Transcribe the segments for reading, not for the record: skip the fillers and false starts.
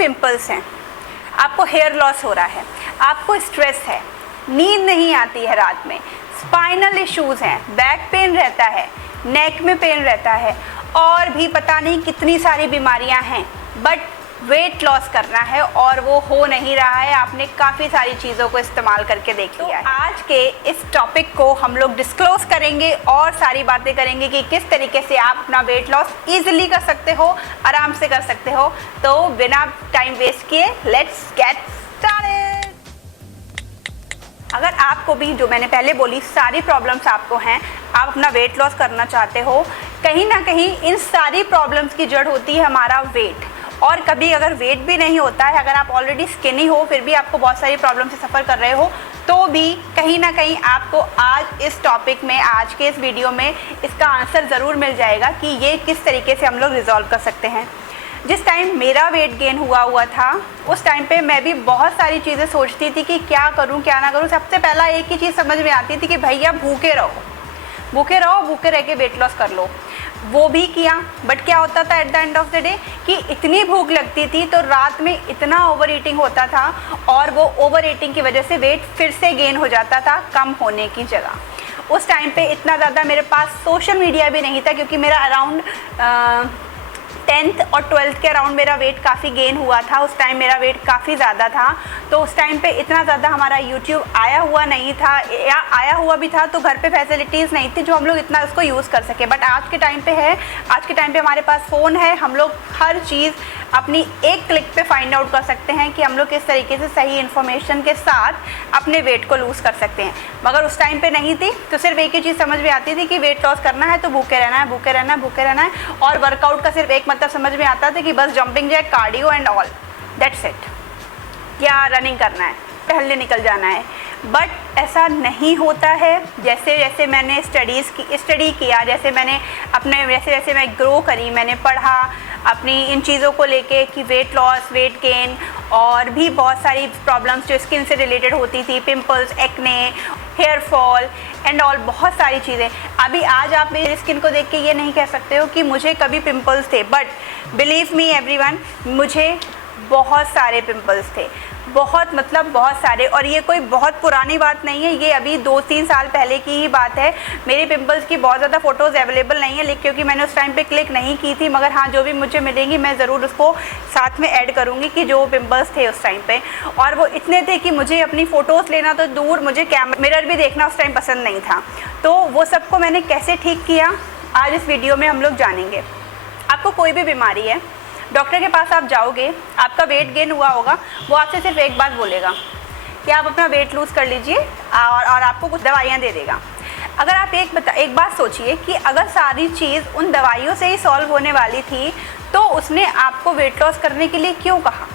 Pimples हैं, आपको hair loss हो रहा है, आपको स्ट्रेस है, नींद नहीं आती है रात में, स्पाइनल इश्यूज़ हैं, बैक पेन रहता है, नेक में पेन रहता है, और भी पता नहीं कितनी सारी बीमारियां हैं, बट वेट लॉस करना है और वो हो नहीं रहा है, आपने काफ़ी सारी चीज़ों को इस्तेमाल करके देख लिया है। आज के इस टॉपिक को हम लोग डिस्क्लोज करेंगे और सारी बातें करेंगे कि किस तरीके से आप अपना वेट लॉस ईजिली कर सकते हो, आराम से कर सकते हो। तो बिना टाइम वेस्ट किए लेट्स गेट स्टार्टेड। अगर आपको भी, जो मैंने पहले बोली, सारी प्रॉब्लम्स आपको हैं, आप अपना वेट लॉस करना चाहते हो, कहीं ना कहीं इन सारी प्रॉब्लम्स की जड़ होती है हमारा वेट। और कभी अगर वेट भी नहीं होता है, अगर आप ऑलरेडी स्किनी हो फिर भी आपको बहुत सारी प्रॉब्लम से सफ़र कर रहे हो, तो भी कहीं ना कहीं आपको आज इस टॉपिक में, आज के इस वीडियो में इसका आंसर ज़रूर मिल जाएगा कि ये किस तरीके से हम लोग रिजॉल्व कर सकते हैं। जिस टाइम मेरा वेट गेन हुआ था, उस टाइम पे मैं भी बहुत सारी चीज़ें सोचती थी कि क्या करूं क्या ना करूं। सबसे पहला एक ही चीज़ समझ में आती थी कि भैया भूखे रहो, भूखे रह के वेट लॉस कर लो। वो भी किया, बट क्या होता था at the end of the day कि इतनी भूख लगती थी तो रात में इतना ओवर ईटिंग होता था, और वो ओवर ईटिंग की वजह से वेट फिर से गेन हो जाता था कम होने की जगह। उस टाइम पे इतना ज़्यादा मेरे पास सोशल मीडिया भी नहीं था, क्योंकि मेरा अराउंड 10th और 12th के अराउंड मेरा वेट काफ़ी गेन हुआ था। उस टाइम मेरा वेट काफ़ी ज़्यादा था, तो उस टाइम पे इतना ज़्यादा हमारा यूट्यूब आया हुआ नहीं था, या आया हुआ भी था तो घर पे फैसिलिटीज़ नहीं थी जो हम लोग इतना उसको यूज़ कर सके। बट आज के टाइम पे है, आज के टाइम पे हमारे पास फ़ोन है, हम लोग हर चीज़ अपनी एक क्लिक पे फाइंड आउट कर सकते हैं कि हम लोग किस तरीके से सही इन्फॉर्मेशन के साथ अपने वेट को लूज़ कर सकते हैं। मगर उस टाइम पे नहीं थी, तो सिर्फ एक ही चीज़ समझ में आती थी कि वेट लॉस करना है तो भूखे रहना है, भूखे रहना है, भूखे रहना है। और वर्कआउट का सिर्फ एक मतलब समझ में आता था कि बस jumping jack, cardio and all, that's it, या रनिंग करना है, टहलने निकल जाना है। बट ऐसा नहीं होता है। जैसे जैसे मैंने स्टडी किया, जैसे मैं ग्रो करी, मैंने पढ़ा अपनी इन चीज़ों को लेके कि वेट लॉस, वेट गेन और भी बहुत सारी प्रॉब्लम्स जो स्किन से रिलेटेड होती थी, pimples, acne, hair fall and all, बहुत सारी चीज़ें। अभी आज आप मेरी स्किन को देख के ये नहीं कह सकते हो कि मुझे कभी पिंपल्स थे, बट बिलीव मी एवरीवन, मुझे बहुत सारे पिंपल्स थे, बहुत मतलब बहुत सारे। और ये कोई बहुत पुरानी बात नहीं है, ये अभी 2-3 साल पहले की ही बात है। मेरे पिंपल्स की बहुत ज़्यादा फ़ोटोज़ अवेलेबल नहीं है, लेकिन क्योंकि मैंने उस टाइम पे क्लिक नहीं की थी। मगर हाँ, जो भी मुझे मिलेंगी मैं ज़रूर उसको साथ में ऐड करूँगी कि जो पिंपल्स थे उस टाइम पे। और वो इतने थे कि मुझे अपनी फ़ोटोज़ लेना तो दूर, मुझे मिरर भी देखना उस टाइम पसंद नहीं था। तो वो सबको मैंने कैसे ठीक किया, आज इस वीडियो में हम लोग जानेंगे। आपको कोई भी बीमारी है, डॉक्टर के पास आप जाओगे, आपका वेट गेन हुआ होगा, वो आपसे सिर्फ एक बात बोलेगा कि आप अपना वेट लूज़ कर लीजिए, और आपको कुछ दवाइयाँ दे देगा। अगर आप एक बात सोचिए कि अगर सारी चीज़ उन दवाइयों से ही सॉल्व होने वाली थी, तो उसने आपको वेट लॉस करने के लिए क्यों कहा?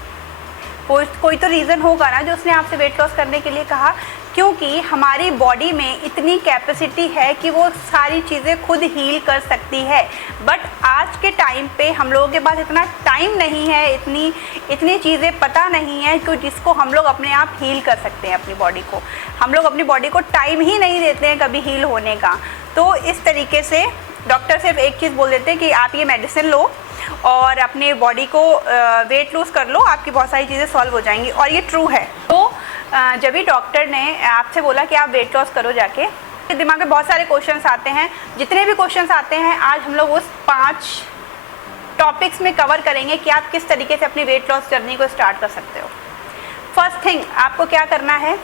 कोई तो रीज़न होगा ना जो उसने आपसे वेट लॉस करने के लिए कहा। क्योंकि हमारी बॉडी में इतनी कैपेसिटी है कि वो सारी चीज़ें खुद हील कर सकती है। बट आज के टाइम पे हम लोगों के पास इतना टाइम नहीं है, इतनी चीज़ें पता नहीं है कि जिसको हम लोग अपने आप हील कर सकते हैं अपनी बॉडी को। हम लोग अपनी बॉडी को टाइम ही नहीं देते हैं कभी हील होने का। तो इस तरीके से डॉक्टर सिर्फ एक चीज़ बोल देते हैं कि आप ये मेडिसिन लो और अपने बॉडी को वेट लूज़ कर लो, आपकी बहुत सारी चीज़ें सॉल्व हो जाएंगी। और ये ट्रू है। तो जब भी डॉक्टर ने आपसे बोला कि आप वेट लॉस करो जाके, दिमाग में बहुत सारे क्वेश्चंस आते हैं। जितने भी क्वेश्चंस आते हैं आज हम लोग उस 5 टॉपिक्स में कवर करेंगे कि आप किस तरीके से अपनी वेट लॉस जर्नी को स्टार्ट कर सकते हो। फर्स्ट थिंग, आपको क्या करना है,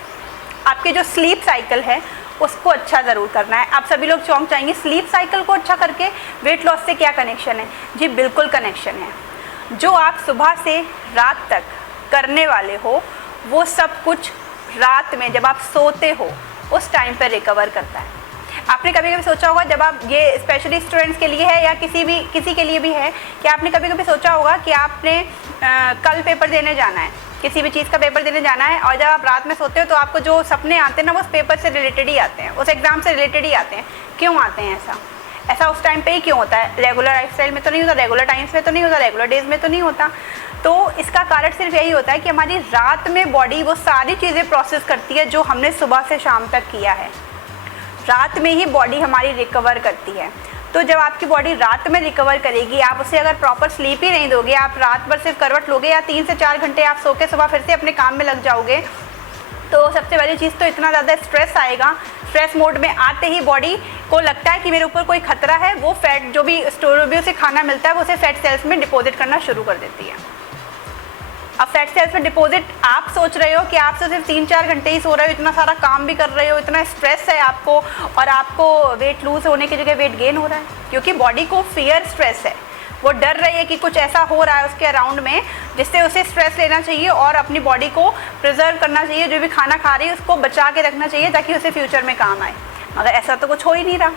आपके जो स्लीप साइकिल है उसको अच्छा ज़रूर करना है। आप सभी लोग चौंक जाएंगे, स्लीप साइकिल को अच्छा करके वेट लॉस से क्या कनेक्शन है? जी बिल्कुल कनेक्शन है। जो आप सुबह से रात तक करने वाले हो, वो सब कुछ रात में जब आप सोते हो उस टाइम पर रिकवर करता है। आपने कभी कभी सोचा होगा, जब आप, ये स्पेशली स्टूडेंट्स के लिए है या किसी के लिए भी है, कि आपने कभी कभी सोचा होगा कि आपने कल पेपर देने जाना है, किसी भी चीज़ का पेपर देने जाना है, और जब आप रात में सोते हो तो आपको जो सपने आते हैं ना, वो उस पेपर से रिलेटेड ही आते हैं, उस एग्ज़ाम से रिलेटेड ही आते हैं। क्यों आते हैं ऐसा उस टाइम पे ही क्यों होता है? रेगुलर लाइफस्टाइल में तो नहीं होता, रेगुलर टाइम्स में तो नहीं होता, रेगुलर डेज में तो नहीं होता। तो इसका कारण सिर्फ यही होता है कि हमारी रात में बॉडी वो सारी चीज़ें प्रोसेस करती है जो हमने सुबह से शाम तक किया है। रात में ही बॉडी हमारी रिकवर करती है। तो जब आपकी बॉडी रात में रिकवर करेगी, आप उसे अगर प्रॉपर स्लीप ही नहीं दोगे, आप रात भर सिर्फ करवट लोगे या 3 से 4 घंटे आप सो के सुबह फिर से अपने काम में लग जाओगे, तो सबसे पहली चीज़ तो इतना ज़्यादा स्ट्रेस आएगा। स्ट्रेस मोड में आते ही बॉडी को लगता है कि मेरे ऊपर कोई खतरा है, वो फैट जो भी स्टोरेबल से खाना मिलता है वो उसे फैट सेल्स में डिपॉजिट करना शुरू कर देती है। अब फैट सेल्स में डिपॉजिट, आप सोच रहे हो कि आप तो सिर्फ 3-4 घंटे ही सो रहे हो, इतना सारा काम भी कर रहे हो, इतना स्ट्रेस है आपको, और आपको वेट लूज होने की जगह वेट गेन हो रहा है, क्योंकि बॉडी को फियर स्ट्रेस है। वो डर रही है कि कुछ ऐसा हो रहा है उसके अराउंड में जिससे उसे स्ट्रेस लेना चाहिए और अपनी बॉडी को प्रिजर्व करना चाहिए, जो भी खाना खा रही है उसको बचा के रखना चाहिए ताकि उसे फ्यूचर में काम आए, मगर ऐसा तो कुछ हो ही नहीं रहा।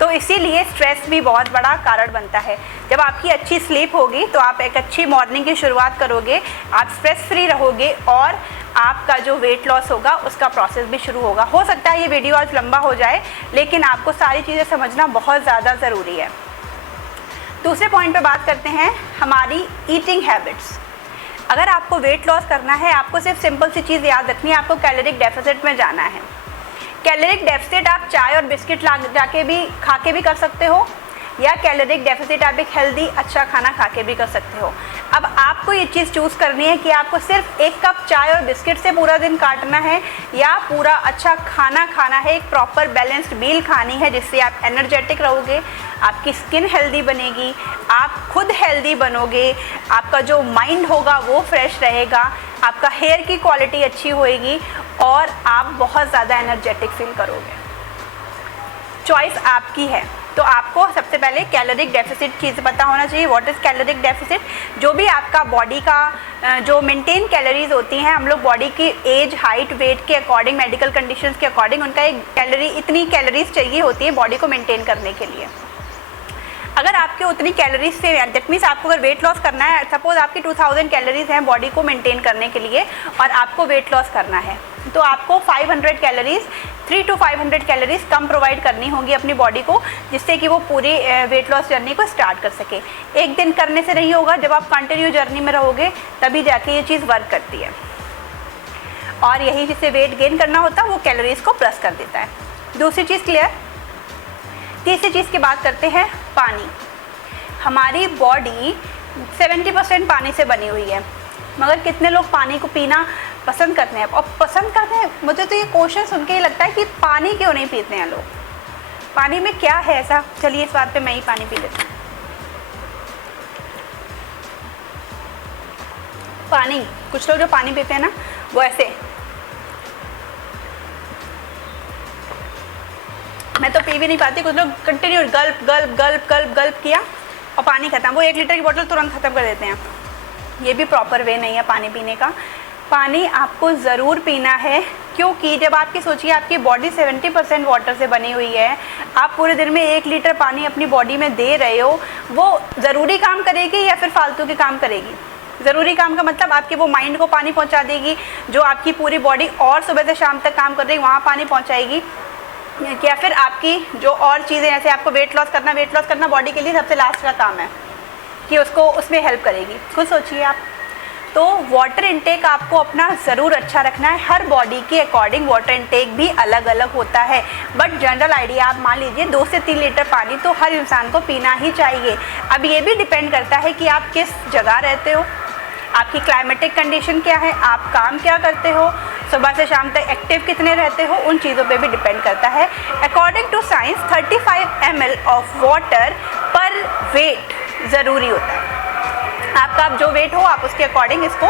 तो इसीलिए स्ट्रेस भी बहुत बड़ा कारण बनता है। जब आपकी अच्छी स्लीप होगी तो आप एक अच्छी मॉर्निंग की शुरुआत करोगे, आप स्ट्रेस फ्री रहोगे और आपका जो वेट लॉस होगा उसका प्रोसेस भी शुरू होगा। हो सकता है ये वीडियो आज लंबा हो जाए, लेकिन आपको सारी चीज़ें समझना बहुत ज़्यादा ज़रूरी है। दूसरे पॉइंट पे बात करते हैं, हमारी ईटिंग हैबिट्स। अगर आपको वेट लॉस करना है, आपको सिर्फ सिंपल सी चीज़ याद रखनी है, आपको कैलोरिक डेफिसिट में जाना है। कैलोरिक डेफिसिट आप चाय और बिस्किट जाके भी खा के भी कर सकते हो, या कैलोरिक डेफिसिट आप एक हेल्दी अच्छा खाना खा के भी कर सकते हो। अब आपको ये चीज़ चूज़ करनी है कि आपको सिर्फ 1 कप चाय और बिस्किट से पूरा दिन काटना है या पूरा अच्छा खाना खाना है, एक प्रॉपर बैलेंस्ड मील खानी है जिससे आप एनर्जेटिक रहोगे, आपकी स्किन हेल्दी बनेगी, आप खुद हेल्दी बनोगे, आपका जो माइंड होगा वो फ्रेश रहेगा, आपका हेयर की क्वालिटी अच्छी होएगी और आप बहुत ज़्यादा एनर्जेटिक फील करोगे। चॉइस आपकी है। तो आपको सबसे पहले कैलोरिक डेफिसिट चीज़ पता होना चाहिए। What is caloric deficit? जो भी आपका बॉडी का जो मेंटेन कैलोरीज होती हैं, हम लोग बॉडी की एज, हाइट, वेट के अकॉर्डिंग, मेडिकल कंडीशंस के अकॉर्डिंग उनका एक कैलोरी, इतनी कैलोरीज चाहिए होती है बॉडी को मेंटेन करने के लिए। अगर आपके उतनी कैलोरीज से, दैट मीन्स आपको अगर वेट लॉस करना है, सपोज आपकी 2000 कैलोरीज हैं बॉडी को मेंटेन करने के लिए और आपको वेट लॉस करना है, तो आपको 500 calories, 3 to 500 calories come provide करनी होगी अपनी बॉडी को, जिससे कि वो पूरी वेट लॉस जर्नी को स्टार्ट कर सके। एक दिन करने से नहीं होगा, जब आप कंटिन्यू जर्नी में रहोगे तभी जाके ये चीज़ वर्क करती है। और यही जिससे वेट गेन करना होता है वो कैलोरीज को प्लस कर देता है। दूसरी चीज़ क्लियर। तीसरी चीज़ की बात करते हैं, पानी। हमारी बॉडी 70% पानी से बनी हुई है, मगर कितने लोग पानी को पीना पसंद करते हैं? और पसंद करते हैं, मुझे तो ये क्वेश्चन सुन के ही लगता है कि पानी क्यों नहीं पीते हैं लोग, पानी में क्या है ऐसा? चलिए इस बात पे मैं ही पानी पी लेती हूँ। पानी, कुछ लोग जो पानी पीते हैं ना वो ऐसे, मैं तो पी भी नहीं पाती, कुछ लोग कंटिन्यू गल्प गल्प गल्प गल्प गल्प किया और पानी खत्म, वो 1 लीटर की बोतल तुरंत ख़त्म कर देते हैं। ये भी प्रॉपर वे नहीं है पानी पीने का। पानी आपको ज़रूर पीना है, क्योंकि जब आपकी सोचिए आपकी बॉडी 70% वाटर से बनी हुई है, आप पूरे दिन में 1 लीटर पानी अपनी बॉडी में दे रहे हो, वो ज़रूरी काम करेगी या फिर फालतू के काम करेगी? ज़रूरी काम का मतलब आपके वो माइंड को पानी पहुंचा देगी, जो आपकी पूरी बॉडी और सुबह से शाम तक काम कर रही है वहाँ पानी पहुँचाएगी, या फिर आपकी जो और चीज़ें, जैसे आपको वेट लॉस करना बॉडी के लिए सबसे लास्ट का काम है कि उसको उसमें हेल्प करेगी। खुद सोचिए आप। तो वाटर इनटेक आपको अपना ज़रूर अच्छा रखना है। हर बॉडी के अकॉर्डिंग वाटर इनटेक भी अलग अलग होता है, बट जनरल आइडिया आप मान लीजिए 2 से 3 लीटर पानी तो हर इंसान को पीना ही चाहिए। अब ये भी डिपेंड करता है कि आप किस जगह रहते हो, आपकी क्लाइमेटिक कंडीशन क्या है, आप काम क्या करते हो, सुबह से शाम तक एक्टिव कितने रहते हो, उन चीज़ों पे भी डिपेंड करता है। According to science 35 ml of water पर वेट ज़रूरी होता है। आपका जो वेट हो आप उसके अकॉर्डिंग इसको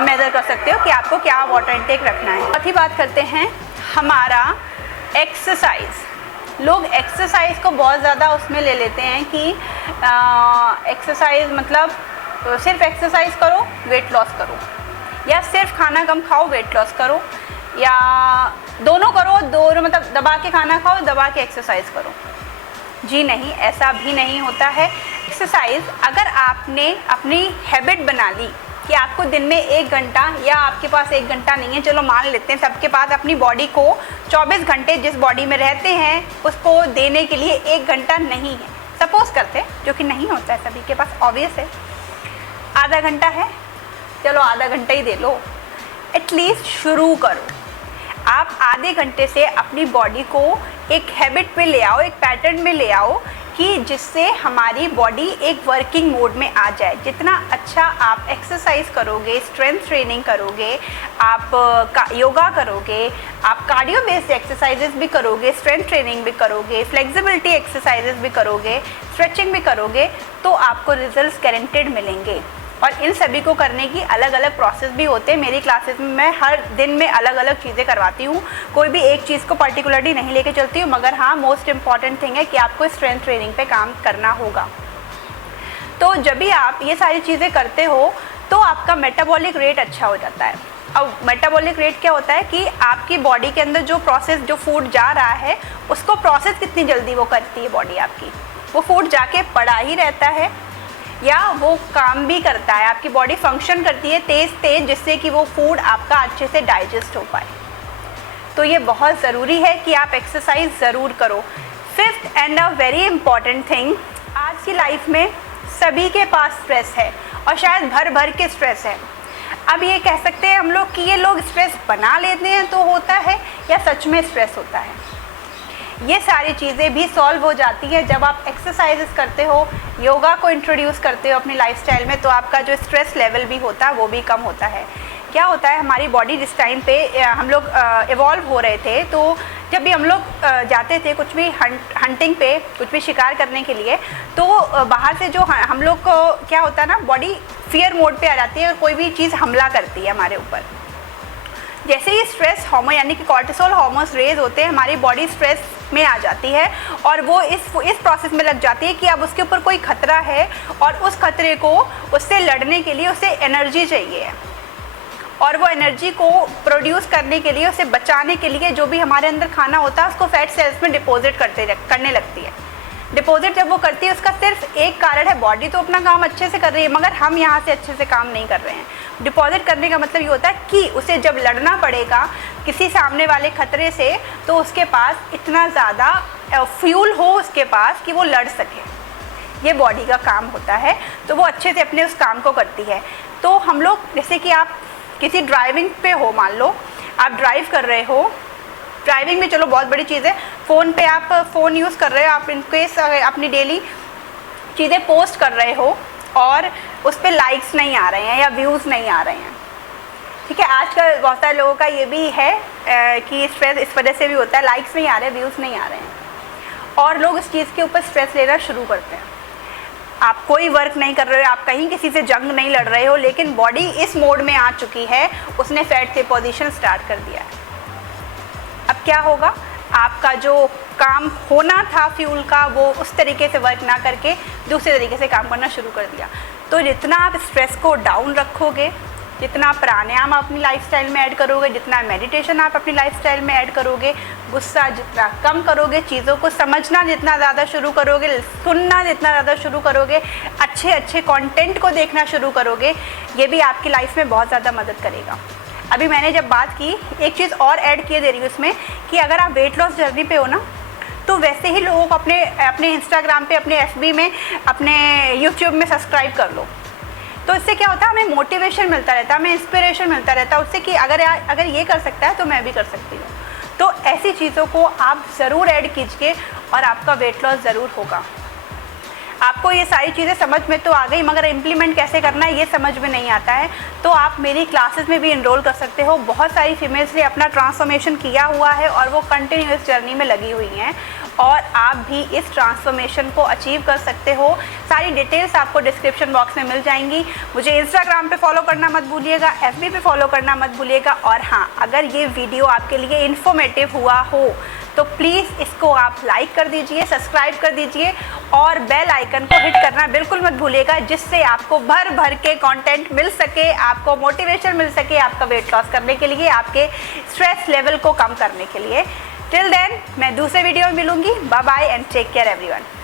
मेज़र कर सकते हो कि आपको क्या वाटर इनटेक रखना है। चौथी बात करते हैं हमारा एक्सरसाइज। लोग एक्सरसाइज को बहुत ज़्यादा उसमें ले लेते हैं कि एक्सरसाइज मतलब सिर्फ एक्सरसाइज करो वेट लॉस करो, या सिर्फ खाना कम खाओ वेट लॉस करो, या दोनों करो, दोनों मतलब दबा के खाना खाओ दबा के एक्सरसाइज करो। जी नहीं, ऐसा भी नहीं होता है। एक्सरसाइज अगर आपने अपनी हैबिट बना ली कि आपको दिन में 1 घंटा, या आपके पास 1 घंटा नहीं है, चलो मान लेते हैं सबके पास अपनी बॉडी को 24 घंटे जिस बॉडी में रहते हैं उसको देने के लिए 1 घंटा नहीं है, सपोज करते हैं, जो कि नहीं होता है सभी के पास, ऑब्वियस है। आधा घंटा है, चलो आधा घंटा ही दे लो, एटलीस्ट शुरू करो। आप आधे घंटे से अपनी बॉडी को एक हैबिट पे ले आओ, एक पैटर्न में ले आओ कि जिससे हमारी बॉडी एक वर्किंग मोड में आ जाए। जितना अच्छा आप एक्सरसाइज करोगे, स्ट्रेंथ ट्रेनिंग करोगे, आप योगा करोगे, आप कार्डियो बेस्ड एक्सरसाइजेस भी करोगे, स्ट्रेंथ ट्रेनिंग भी करोगे, फ्लेक्सिबिलिटी एक्सरसाइजेस भी करोगे, स्ट्रेचिंग भी करोगे, तो आपको रिजल्ट्स गारंटेड मिलेंगे। और इन सभी को करने की अलग अलग प्रोसेस भी होते हैं। मेरी क्लासेस में मैं हर दिन में अलग अलग चीज़ें करवाती हूँ, कोई भी एक चीज़ को पर्टिकुलरली नहीं लेके चलती हूँ, मगर हाँ मोस्ट इम्पॉर्टेंट थिंग है कि आपको स्ट्रेंथ ट्रेनिंग पे काम करना होगा। तो जब भी आप ये सारी चीज़ें करते हो तो आपका मेटाबॉलिक रेट अच्छा हो जाता है। अब मेटाबॉलिक रेट क्या होता है कि आपकी बॉडी के अंदर जो प्रोसेस, जो फूड जा रहा है उसको प्रोसेस कितनी जल्दी वो करती है बॉडी आपकी। वो फूड जाके पड़ा ही रहता है या वो काम भी करता है, आपकी बॉडी फंक्शन करती है तेज़ जिससे कि वो फूड आपका अच्छे से डाइजेस्ट हो पाए। तो ये बहुत ज़रूरी है कि आप एक्सरसाइज ज़रूर करो। Fifth and a very important thing, आज की लाइफ में सभी के पास स्ट्रेस है और शायद भर भर के स्ट्रेस है। अब ये कह सकते हैं हम लोग कि ये लोग स्ट्रेस बना लेते हैं तो होता है या सच में स्ट्रेस होता है। ये सारी चीज़ें भी सॉल्व हो जाती हैं जब आप एक्सरसाइजेस करते हो, योगा को इंट्रोड्यूस करते हो अपनी लाइफस्टाइल में, तो आपका जो स्ट्रेस लेवल भी होता है वो भी कम होता है। क्या होता है, हमारी बॉडी जिस टाइम पे हम लोग इवॉल्व हो रहे थे, तो जब भी हम लोग जाते थे कुछ भी हंटिंग पे, कुछ भी शिकार करने के लिए, तो बाहर से जो हम लोग को क्या होता है ना, बॉडी फियर मोड पे आ जाती है और कोई भी चीज़ हमला करती है हमारे ऊपर। जैसे ही स्ट्रेस हार्मोन यानी कि कॉर्टिसोल हार्मोन्स रेज होते हैं, हमारी बॉडी स्ट्रेस में आ जाती है और वो इस प्रोसेस में लग जाती है कि अब उसके ऊपर कोई खतरा है और उस खतरे को, उससे लड़ने के लिए उसे एनर्जी चाहिए है। और वो एनर्जी को प्रोड्यूस करने के लिए, उसे बचाने के लिए जो भी हमारे अंदर खाना होता है उसको फैट सेल्स में डिपॉजिट करने लगती है। डिपॉजिट जब वो करती है उसका सिर्फ एक कारण है, बॉडी तो अपना काम अच्छे से कर रही है मगर हम यहाँ से अच्छे से काम नहीं कर रहे हैं। डिपॉजिट करने का मतलब ये होता है कि उसे जब लड़ना पड़ेगा किसी सामने वाले खतरे से, तो उसके पास इतना ज़्यादा फ्यूल हो उसके पास कि वो लड़ सके। ये बॉडी का काम होता है, तो वो अच्छे से अपने उस काम को करती है। तो हम लोग, जैसे कि आप किसी ड्राइविंग पे हो, मान लो आप ड्राइव कर रहे हो, ड्राइविंग में चलो बहुत बड़ी चीज़ है, फ़ोन पे आप फ़ोन यूज़ कर रहे हो, आप इनकेस अपनी डेली चीज़ें पोस्ट कर रहे हो और उस पर लाइक्स नहीं आ रहे हैं या व्यूज़ नहीं आ रहे हैं, ठीक है। आजकल बहुत सारे लोगों का ये भी है कि स्ट्रेस इस वजह से भी होता है, लाइक्स नहीं आ रहे, व्यूज़ नहीं आ रहे हैं और लोग इस चीज़ के ऊपर स्ट्रेस लेना शुरू करते हैं। आप कोई वर्क नहीं कर रहे हो, आप कहीं किसी से जंग नहीं लड़ रहे हो, लेकिन बॉडी इस मोड में आ चुकी है, उसने फैट डिपोजिशन स्टार्ट कर दिया है। अब क्या होगा, आपका जो काम होना था फ्यूल का वो उस तरीके से वर्क ना करके दूसरे तरीके से काम करना शुरू कर दिया। तो जितना आप स्ट्रेस को डाउन रखोगे, जितना प्राणायाम आप अपनी लाइफस्टाइल में ऐड करोगे, जितना मेडिटेशन आप अपनी लाइफस्टाइल में ऐड करोगे, गुस्सा जितना कम करोगे, चीज़ों को समझना जितना ज़्यादा शुरू करोगे, सुनना जितना ज़्यादा शुरू करोगे, अच्छे अच्छे कंटेंट को देखना शुरू करोगे, ये भी आपकी लाइफ में बहुत ज़्यादा मदद करेगा। अभी मैंने जब बात की, एक चीज़ और ऐड किए दे रही हूँ उसमें कि अगर आप वेट लॉस जर्नी पे हो ना, तो वैसे ही लोगों को अपने इंस्टाग्राम पे, अपने FB में, अपने यूट्यूब में सब्सक्राइब कर लो। तो इससे क्या होता है, हमें मोटिवेशन मिलता रहता है, हमें इंस्पिरेशन मिलता रहता है उससे कि अगर ये कर सकता है तो मैं भी कर सकती हूँ। तो ऐसी चीज़ों को आप ज़रूर ऐड कीजिए और आपका वेट लॉस ज़रूर होगा। आपको ये सारी चीज़ें समझ में तो आ गई, मगर इम्प्लीमेंट कैसे करना है ये समझ में नहीं आता है, तो आप मेरी क्लासेस में भी इनरोल कर सकते हो। बहुत सारी फीमेल्स ने अपना ट्रांसफॉर्मेशन किया हुआ है और वो कंटिन्यूस जर्नी में लगी हुई हैं और आप भी इस ट्रांसफॉर्मेशन को अचीव कर सकते हो। सारी डिटेल्स आपको डिस्क्रिप्शन बॉक्स में मिल जाएंगी। मुझे इंस्टाग्राम पे फॉलो करना मत भूलिएगा, FB पे फॉलो करना मत भूलिएगा। और हाँ, अगर ये वीडियो आपके लिए इन्फॉर्मेटिव हुआ हो तो प्लीज़ इसको आप लाइक कर दीजिए, सब्सक्राइब कर दीजिए और बेल आइकन को हिट करना बिल्कुल मत भूलिएगा, जिससे आपको भर भर के कंटेंट मिल सके, आपको मोटिवेशन मिल सके आपका वेट लॉस करने के लिए, आपके स्ट्रेस लेवल को कम करने के लिए। टिल देन मैं दूसरे वीडियो में मिलूंगी। Bye bye and take care everyone.